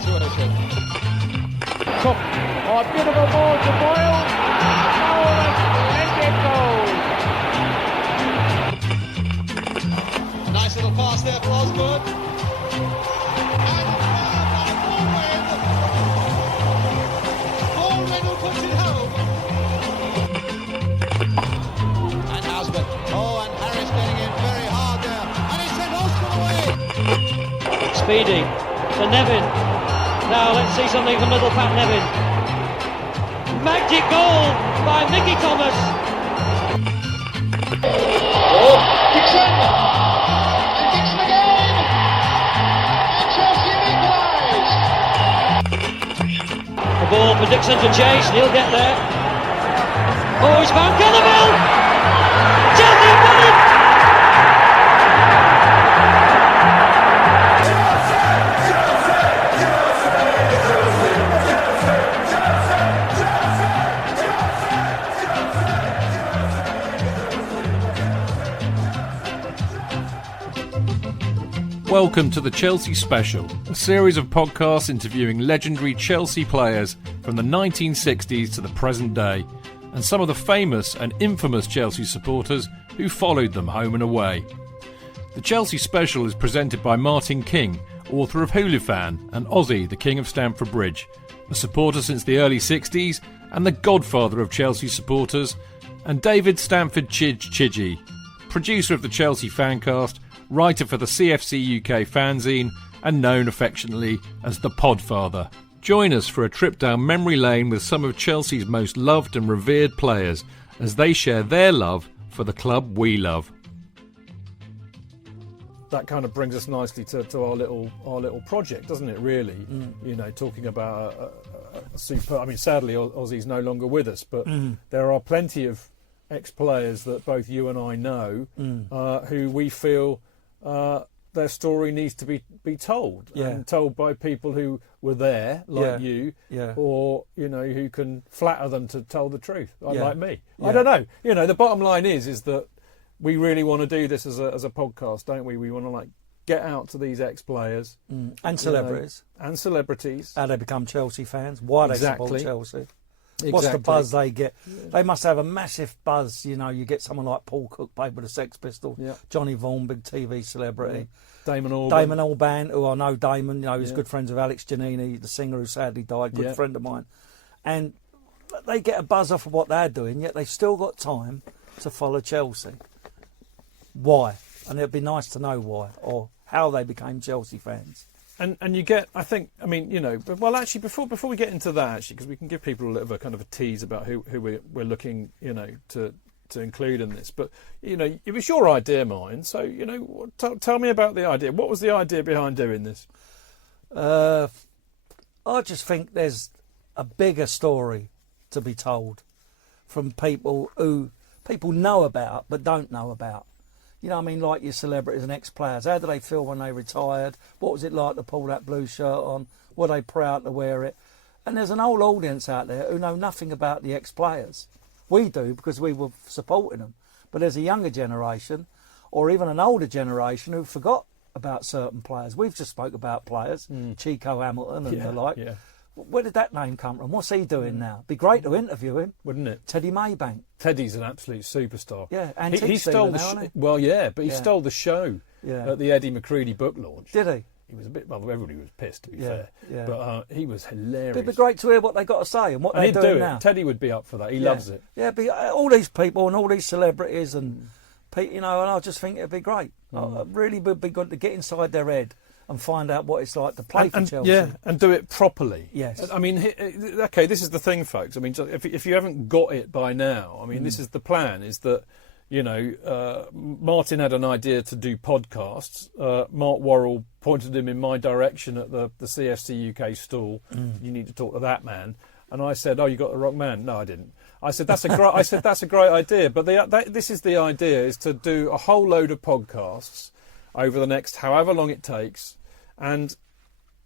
situation. Took. Oh, beautiful ball to Boyle. Oh, that's splendid goal. Nice little pass there for Osgood. And Baldwin who puts it home. And Osgood. Oh, and Harris getting in very hard there. And he sent Osgood away. Speedy to Nevin. Now let's see something from little Pat Nevin. Magic goal by Mickey Thomas. Oh, Dixon! And Dixon again! And Chelsea equalised! The ball for Dixon to chase, he'll get there. Oh, he's found Cannavale! Chelsea have done it! Welcome to the Chelsea Special, a series of podcasts interviewing legendary Chelsea players from the 1960s to the present day, and some of the famous and infamous Chelsea supporters who followed them home and away. The Chelsea Special is presented by Martin King, author of Hoolifan, and Ozzy, the King of Stamford Bridge, a supporter since the early 60s and the godfather of Chelsea supporters, and David Stamford Chidgey, producer of the Chelsea Fancast, writer for the CFC UK fanzine, and known affectionately as the Podfather. Join us for a trip down memory lane with some of Chelsea's most loved and revered players as they share their love for the club we love. That kind of brings us nicely to our little project, doesn't it? Really, you know, talking about a super. I mean, sadly, Ozzy's no longer with us, but there are plenty of ex-players that both you and I know who we feel. Their story needs to be told, and told by people who were there, like you, or you know, who can flatter them to tell the truth, like me. I don't know. You know, the bottom line is that we really want to do this as a podcast, don't we? We want to like get out to these ex-players and celebrities, how they become Chelsea fans, why they support Chelsea. Exactly. What's the buzz they get? They must have a massive buzz. You know, you get someone like Paul Cook, played with the Sex Pistols, Johnny Vaughan, big TV celebrity, Damon Albarn, who I know Damon. You know, he's good friends with Alex Giannini, the singer who sadly died, good friend of mine. And they get a buzz off of what they're doing, yet they've still got time to follow Chelsea. Why? And it'd be nice to know why, or how they became Chelsea fans. And you get, I think, I mean, you know, well, actually, before we get into that, actually, because we can give people a little bit of a kind of a tease about who we're looking, you know, to include in this. But, you know, it was your idea, mine. So, you know, tell me about the idea. What was the idea behind doing this? I just think there's a bigger story to be told from people who people know about but don't know about. You know what I mean, like your celebrities and ex-players. How do they feel when they retired? What was it like to pull that blue shirt on? Were they proud to wear it? And there's an old audience out there who know nothing about the ex-players. We do because we were supporting them. But there's a younger generation or even an older generation who forgot about certain players. We've just spoke about players, Chico Hamilton and the like. Yeah. Where did that name come from? What's he doing now? Be great to interview him, wouldn't it? Teddy Maybank. Teddy's an absolute superstar. Yeah, and he stole the well, yeah, but he stole the show at the Eddie McCready book launch. Did he? He was a bit. Well, everybody was pissed, to be fair. Yeah. But he was hilarious. It'd be great to hear what they got to say and what they're doing now. Teddy would be up for that. He loves it. Yeah, but all these people and all these celebrities and you know, and I just think it'd be great. It really would be good to get inside their head and find out what it's like to play for Chelsea. Yeah, and do it properly. Yes. I mean, okay, this is the thing, folks. I mean, if you haven't got it by now, I mean, this is the plan, is that, you know, Martin had an idea to do podcasts. Mark Worrell pointed him in my direction at the CFC UK stall. You need to talk to that man. And I said, "Oh, you got the wrong man." No, I didn't. I said, "That's a great idea." But this is the idea: is to do a whole load of podcasts over the next however long it takes, and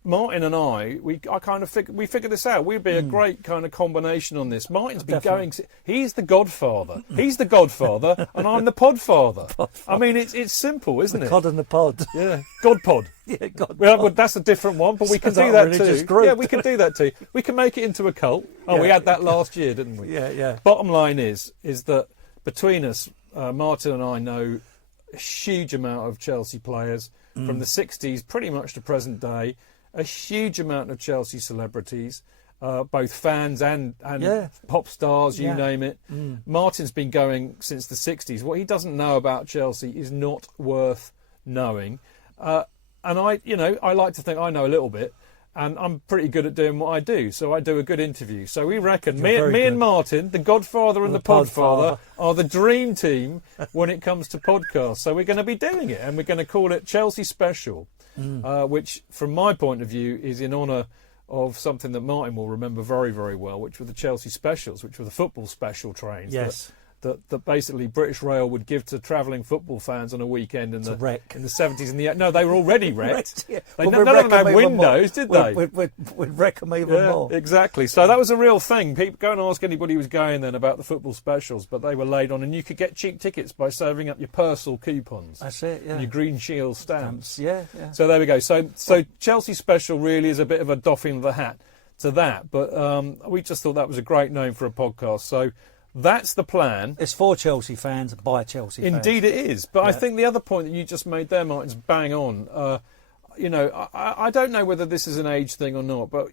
Martin and I kind of figured this out. We'd be a great kind of combination on this. Martin's been going. He's the Godfather. He's the Godfather, and I'm the Podfather. I mean, it's simple, isn't it? Cod and the pod. Yeah, Godpod. Yeah, God. Well, that's a different one, but we can Sounds do like a that religious too. group. Yeah, we can do that too. We can make it into a cult. Oh, we Yeah. had that last year, didn't we? Yeah. Bottom line is that between us, Martin and I know a huge amount of Chelsea players from the 60s, pretty much to present day. A huge amount of Chelsea celebrities, both fans and pop stars, you name it. Martin's been going since the 60s. What he doesn't know about Chelsea is not worth knowing. And I like to think I know a little bit, and I'm pretty good at doing what I do. So I do a good interview. So we reckon me and Martin, the Godfather and the Podfather, are the dream team when it comes to podcasts. So we're going to be doing it, and we're going to call it Chelsea Special. Which, from my point of view, is in honour of something that Martin will remember very, very well, which were the Chelsea Specials, which were the football special trains. Yes. That basically British Rail would give to travelling football fans on a weekend in the wreck. in the 70s and the no, they were already wrecked. Yeah. None of them had windows, did they? We'd wreck them even more. Exactly. So that was a real thing. People go and ask anybody who was going then about the football specials, but they were laid on, and you could get cheap tickets by serving up your Purcell coupons. That's it. Yeah. And your Green Shield stamps. Yeah. So there we go. So Chelsea Special really is a bit of a doffing of the hat to that, but we just thought that was a great name for a podcast. So that's the plan. It's for Chelsea fans by Chelsea fans. Indeed it is. But I think the other point that you just made there, Martin's bang on. I don't know whether this is an age thing or not, but,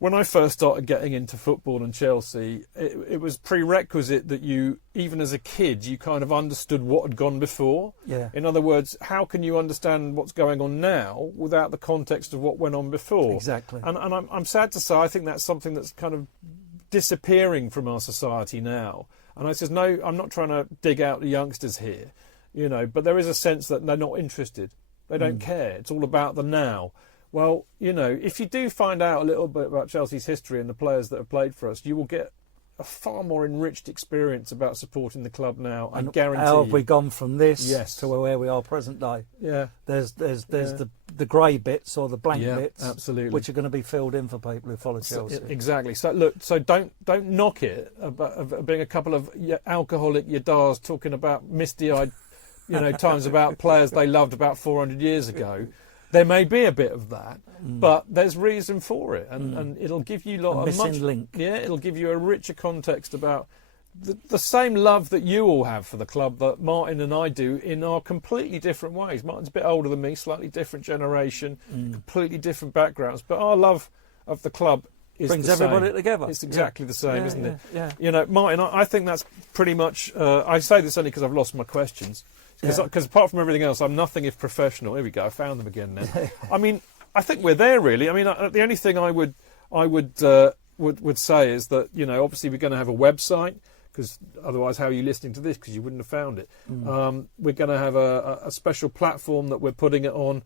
when I first started getting into football and Chelsea, it was prerequisite that you, even as a kid, you kind of understood what had gone before. Yeah. In other words, how can you understand what's going on now without the context of what went on before? Exactly. And I'm sad to say, I think that's something that's kind of disappearing from our society now. And I says, no, I'm not trying to dig out the youngsters here, but there is a sense that they're not interested. They don't care. It's all about the now. Well, if you do find out a little bit about Chelsea's history and the players that have played for us, you will get a far more enriched experience about supporting the club now. I guarantee. How have we gone from this Yes. to where we are present day? Yeah. There's the grey bits or the blank bits, absolutely, which are going to be filled in for people who follow Chelsea. Exactly. So look, don't knock it about being a couple of alcoholic yadars talking about misty-eyed, times about players they loved about 400 years ago. There may be a bit of that, but there's reason for it, and it'll give you A missing link. Yeah, it'll give you a richer context about the same love that you all have for the club that Martin and I do in our completely different ways. Martin's a bit older than me, slightly different generation, completely different backgrounds, but our love of the club brings the everybody same. together. It's exactly the same, Yeah, isn't it? yeah. Martin, I think that's pretty much. I say this only because I've lost my questions. Because apart from everything else, I'm nothing if professional. Here we go. I found them again now. I mean, I think we're there really. I mean, the only thing I would say is that obviously we're going to have a website, because otherwise how are you listening to this? Because you wouldn't have found it. We're going to have a special platform that we're putting it on.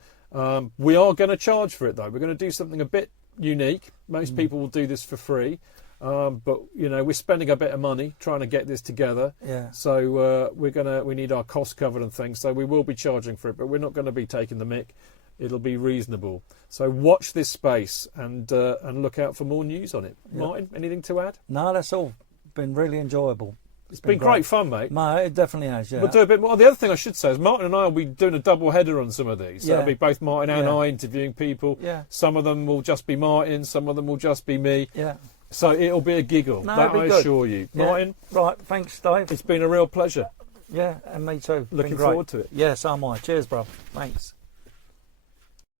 We are going to charge for it though. We're going to do something a bit unique. Most people will do this for free. But we're spending a bit of money trying to get this together. Yeah. So we need our costs covered and things. So we will be charging for it, but we're not going to be taking the mick. It'll be reasonable. So watch this space and look out for more news on it. Yep. Martin, anything to add? No, that's all. Been really enjoyable. It's been great fun, mate. No, it definitely has. Yeah. We'll do a bit more. The other thing I should say is Martin and I will be doing a double header on some of these. So it'll be both Martin and I interviewing people. Yeah. Some of them will just be Martin. Some of them will just be me. Yeah. So it'll be a giggle, no, that I assure you. Yeah. Martin? Right, thanks, Dave. It's been a real pleasure. Yeah, and me too. Looking forward to it. Yeah, so am I. Cheers, bro. Thanks.